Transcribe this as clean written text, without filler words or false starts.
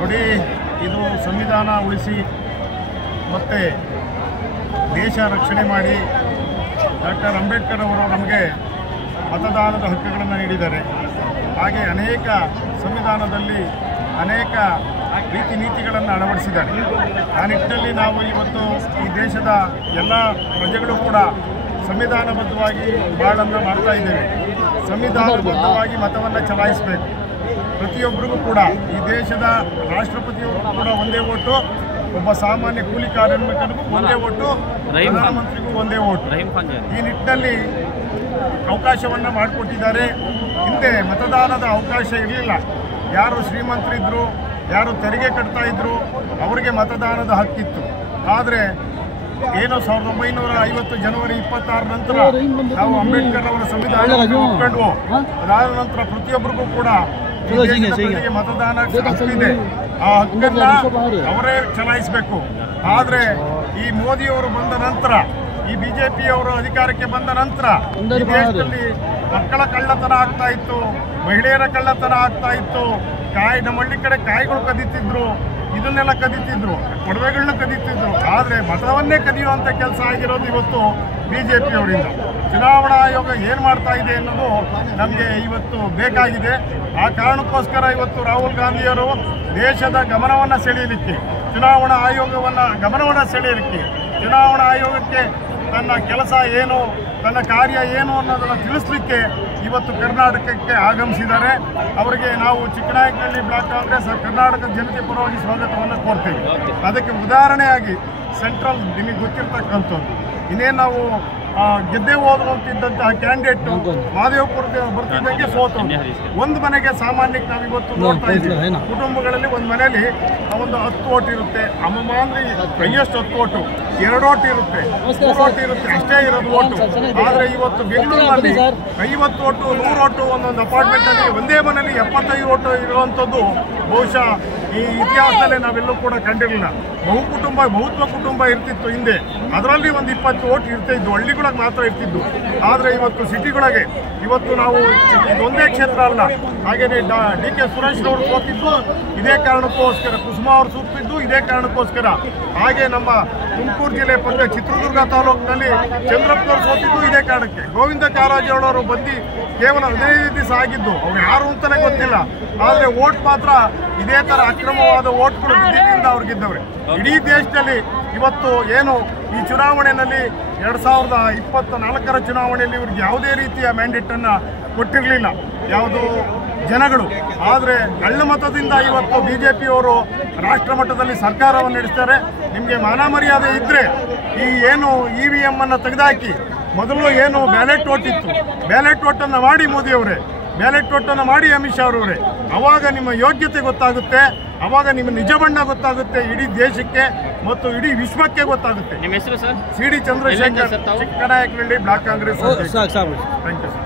ನೋಡಿ, ಇದು ಸಂವಿಧಾನ ಉಳಿಸಿ ಮತ್ತು ದೇಶ ರಕ್ಷಣೆ ಮಾಡಿ ಡಾಕ್ಟರ್ ಅಂಬೇಡ್ಕರ್ ಅವರು ನಮಗೆ ಮತದಾನದ ಹಕ್ಕುಗಳನ್ನು ನೀಡಿದ್ದಾರೆ. ಹಾಗೆ ಅನೇಕ ಸಂವಿಧಾನದಲ್ಲಿ ಅನೇಕ ರೀತಿ ನೀತಿಗಳನ್ನು ಅಳವಡಿಸಿದ್ದಾರೆ. ಆ ನಿಟ್ಟಿನಲ್ಲಿ ನಾವು ಇವತ್ತು ಈ ದೇಶದ ಎಲ್ಲ ಪ್ರಜೆಗಳು ಕೂಡ ಸಂವಿಧಾನಬದ್ಧವಾಗಿ ಬಾಳನ್ನು ಮಾಡ್ತಾ ಇದ್ದೇವೆ. ಸಂವಿಧಾನಬದ್ಧವಾಗಿ ಮತವನ್ನು ಚಲಾಯಿಸಬೇಕು. ಪ್ರತಿಯೊಬ್ಬರಿಗೂ ಕೂಡ ಈ ದೇಶದ ರಾಷ್ಟ್ರಪತಿಯವರು ಕೂಡ ಒಂದೇ ಓಟು, ಒಬ್ಬ ಸಾಮಾನ್ಯ ಕೂಲಿ ಕಾರ್ಮಿಕನಿಗೂ ಒಂದೇ ಓಟು, ಪ್ರಧಾನಮಂತ್ರಿಗೂ ಒಂದೇ ಓಟು. ಈ ನಿಟ್ಟಿನಲ್ಲಿ ಅವಕಾಶವನ್ನು ಮಾಡಿಕೊಟ್ಟಿದ್ದಾರೆ. ಹಿಂದೆ ಮತದಾನದ ಅವಕಾಶ ಇರಲಿಲ್ಲ. ಯಾರು ಶ್ರೀಮಂತರಿದ್ದರು, ಯಾರು ತೆರಿಗೆ ಕಟ್ತಾ ಇದ್ರು ಅವರಿಗೆ ಮತದಾನದ ಹಕ್ಕಿತ್ತು. ಆದರೆ ಏನು 1950 ಜನವರಿ 26 ನಂತರ ನಾವು ಅಂಬೇಡ್ಕರ್ ಅವರ ಸಂವಿಧಾನವನ್ನು ಒಪ್ಕೊಂಡ್ವು. ಅದಾದ ನಂತರ ಪ್ರತಿಯೊಬ್ಬರಿಗೂ ಕೂಡ ಮತದಾನ ಹಕ್ಕಿದೆ. ಆ ಹಕ್ಕನ್ನು ಅವರೇ ಚಲಾಯಿಸಬೇಕು. ಆದರೆ ಈ ಮೋದಿಯವರು ಬಂದ ನಂತರ, ಈ ಬಿಜೆಪಿಯವರು ಅಧಿಕಾರಕ್ಕೆ ಬಂದ ನಂತರ ಈ ದೇಶದಲ್ಲಿ ಮಕ್ಕಳ ಕಳ್ಳತನ ಆಗ್ತಾ ಇತ್ತು, ಮಹಿಳೆಯರ ಕಳ್ಳತನ ಆಗ್ತಾ ಇತ್ತು, ನಮ್ಮ ಹಳ್ಳಿ ಕಡೆ ಕಾಯಿಗಳು ಕದೀತಿದ್ರು, ಇದನ್ನೆಲ್ಲ ಕದೀತಿದ್ರು, ಒಡವೆಗಳನ್ನ ಕದೀತಿದ್ರು. ಆದರೆ ಮತವನ್ನೇ ಕದಿಯುವಂಥ ಕೆಲಸ ಆಗಿರೋದು ಇವತ್ತು ಬಿಜೆಪಿಯವರಿಂದ. ಚುನಾವಣಾ ಆಯೋಗ ಏನು ಮಾಡ್ತಾ ಇದೆ ಅನ್ನೋದು ನಮಗೆ ಇವತ್ತು ಬೇಕಾಗಿದೆ. ಆ ಕಾರಣಕ್ಕೋಸ್ಕರ ಇವತ್ತು ರಾಹುಲ್ ಗಾಂಧಿಯವರು ದೇಶದ ಗಮನವನ್ನು ಸೆಳೆಯಲಿಕ್ಕೆ, ಚುನಾವಣಾ ಆಯೋಗವನ್ನು ಗಮನವನ್ನು ಸೆಳೆಯಲಿಕ್ಕೆ, ಚುನಾವಣಾ ಆಯೋಗಕ್ಕೆ ತನ್ನ ಕೆಲಸ ಏನು, ತನ್ನ ಕಾರ್ಯ ಏನು ಅನ್ನೋದನ್ನು ತಿಳಿಸಲಿಕ್ಕೆ ಇವತ್ತು ಕರ್ನಾಟಕಕ್ಕೆ ಆಗಮಿಸಿದ್ದಾರೆ. ಅವರಿಗೆ ನಾವು ಚಿಕ್ಕನಾಯಕನಹಳ್ಳಿ ಬ್ಲಾಕ್ ಕಾಂಗ್ರೆಸ್ ಕರ್ನಾಟಕದ ಜನತೆ ಪರವಾಗಿ ಸ್ವಾಗತವನ್ನು ಕೋರ್ತೇವೆ. ಅದಕ್ಕೆ ಉದಾಹರಣೆಯಾಗಿ ಸೆಂಟ್ರಲ್ ನಿಮಗೆ ಗೊತ್ತಿರ್ತಕ್ಕಂಥದ್ದು, ಇನ್ನೇನು ನಾವು ಗೆದ್ದೆ ಹೋದಂತಿದ್ದಂತಹ ಕ್ಯಾಂಡಿಡೇಟ್ ಮಾದೇವಪುರ ಬರ್ತಿದ್ದಂಗೆ ಸೋತು ಒಂದು ಮನೆಗೆ ಸಾಮಾನ್ಯಕ್ಕೆ ನಾವು ಇವತ್ತು ನೋಡ್ತಾ ಇದ್ದೀವಿ. ಕುಟುಂಬಗಳಲ್ಲಿ ಒಂದು ಮನೆಯಲ್ಲಿ ಒಂದು 10 ಓಟ್ ಇರುತ್ತೆ, ಅಮ್ಮಮ್ಮ ಅಂದ್ರೆ ಹೈಯೆಸ್ಟ್ 10 ಓಟು, 2 ಓಟ್ ಇರುತ್ತೆ, 3 ಓಟ್ ಇರುತ್ತೆ, ಅಷ್ಟೇ ಇರೋದು ಓಟು. ಆದರೆ ಇವತ್ತು ಬೆಂಗಳೂರಿನಲ್ಲಿ 50 ಓಟು, 100 ಓಟು ಒಂದೊಂದು ಅಪಾರ್ಟ್ಮೆಂಟ್ ಅಲ್ಲಿ ಒಂದೇ ಮನೆಯಲ್ಲಿ 75 ಓಟು ಇರುವಂಥದ್ದು ಬಹುಶಃ ಈ ಇತಿಹಾಸದಲ್ಲೇ ನಾವೆಲ್ಲೂ ಕೂಡ ಕಂಡಿರಲಿಲ್ಲ. ಬಹುತ್ವ ಕುಟುಂಬ ಇರ್ತಿತ್ತು ಹಿಂದೆ, ಅದರಲ್ಲಿ ಒಂದು 20 ಓಟ್ ಇರ್ತಿದ್ದು, ಹಳ್ಳಿಗಳಿಗೆ ಮಾತ್ರ ಇರ್ತಿದ್ದು. ಆದರೆ ಇವತ್ತು ಸಿಟಿಗಳಿಗೆ ಇವತ್ತು ನಾವು ಇದೊಂದೇ ಕ್ಷೇತ್ರ ಅಲ್ಲ, ಹಾಗೆಯೇ DK ಸುರೇಶ್ರವರು ಸೋತಿದ್ದು ಇದೇ ಕಾರಣಕ್ಕೋಸ್ಕರ, ಕುಸುಮಾ ಅವರು ಸೋತಿದ್ದು ಇದೇ ಕಾರಣಕ್ಕೋಸ್ಕರ, ಹಾಗೆ ನಮ್ಮ ತುಮಕೂರು ಜಿಲ್ಲೆ ಪಕ್ಕ ಚಿತ್ರದುರ್ಗ ತಾಲೂಕಿನಲ್ಲಿ ಚಂದ್ರಪ್ಪನವರು ಸೋತಿದ್ದು ಇದೇ ಕಾರಣಕ್ಕೆ. ಗೋವಿಂದ ಕಾರಜೋಳವರು ಬಂದು ಕೇವಲ 15 ದಿವಸ ಆಗಿದ್ದು, ಅವ್ರು ಯಾರು ಅಂತಲೇ ಗೊತ್ತಿಲ್ಲ. ಆದರೆ ಓಟ್ ಮಾತ್ರ ಇದೇ ಥರ ಅಕ್ರಮವಾದ ಓಟ್ಗಳು ಬಿದ್ದಿದ್ದರಿಂದ ಅವ್ರಿಗಿದ್ದವ್ರೆ. ಇಡೀ ದೇಶದಲ್ಲಿ ಇವತ್ತು ಏನು ಈ ಚುನಾವಣೆಯಲ್ಲಿ 2024 ಚುನಾವಣೆಯಲ್ಲಿ ಇವ್ರಿಗೆ ಯಾವುದೇ ರೀತಿಯ ಮ್ಯಾಂಡೇಟನ್ನು ಕೊಟ್ಟಿರಲಿಲ್ಲ ಯಾವುದು ಜನಗಳು. ಆದರೆ ಕಳ್ಳ ಮತದಿಂದ ಇವತ್ತು ಬಿಜೆಪಿಯವರು ರಾಷ್ಟ್ರ ಮಟ್ಟದಲ್ಲಿ ಸರ್ಕಾರವನ್ನು ನಡೆಸ್ತಾರೆ. ನಿಮಗೆ ಮಾನ ಮರ್ಯಾದೆ ಇದ್ದರೆ ಈ ಏನು EVM ಅನ್ನು ತೆಗೆದುಹಾಕಿ, ಮೊದಲು ಏನು ಬ್ಯಾಲೆಟ್ ಓಟ್ ಇತ್ತು, ಬ್ಯಾಲೆಟ್ ಓಟನ್ನು ಮಾಡಿ ಮೋದಿಯವರೇ, ಬ್ಯಾಲೆಟ್ ಓಟನ್ನು ಮಾಡಿ ಅಮಿತ್ ಶಾ ಅವರವರೇ. ಅವಾಗ ನಿಮ್ಮ ಯೋಗ್ಯತೆ ಗೊತ್ತಾಗುತ್ತೆ, ಅವಾಗ ನಿಮ್ಮ ನಿಜ ಬಣ್ಣ ಗೊತ್ತಾಗುತ್ತೆ, ಇಡೀ ದೇಶಕ್ಕೆ ಮತ್ತು ಇಡೀ ವಿಶ್ವಕ್ಕೆ ಗೊತ್ತಾಗುತ್ತೆ. ನಿಮ್ಮ ಹೆಸರು sir? CD Chandrashekar, Chikkanayakanahalli block Congress. Thank you sir.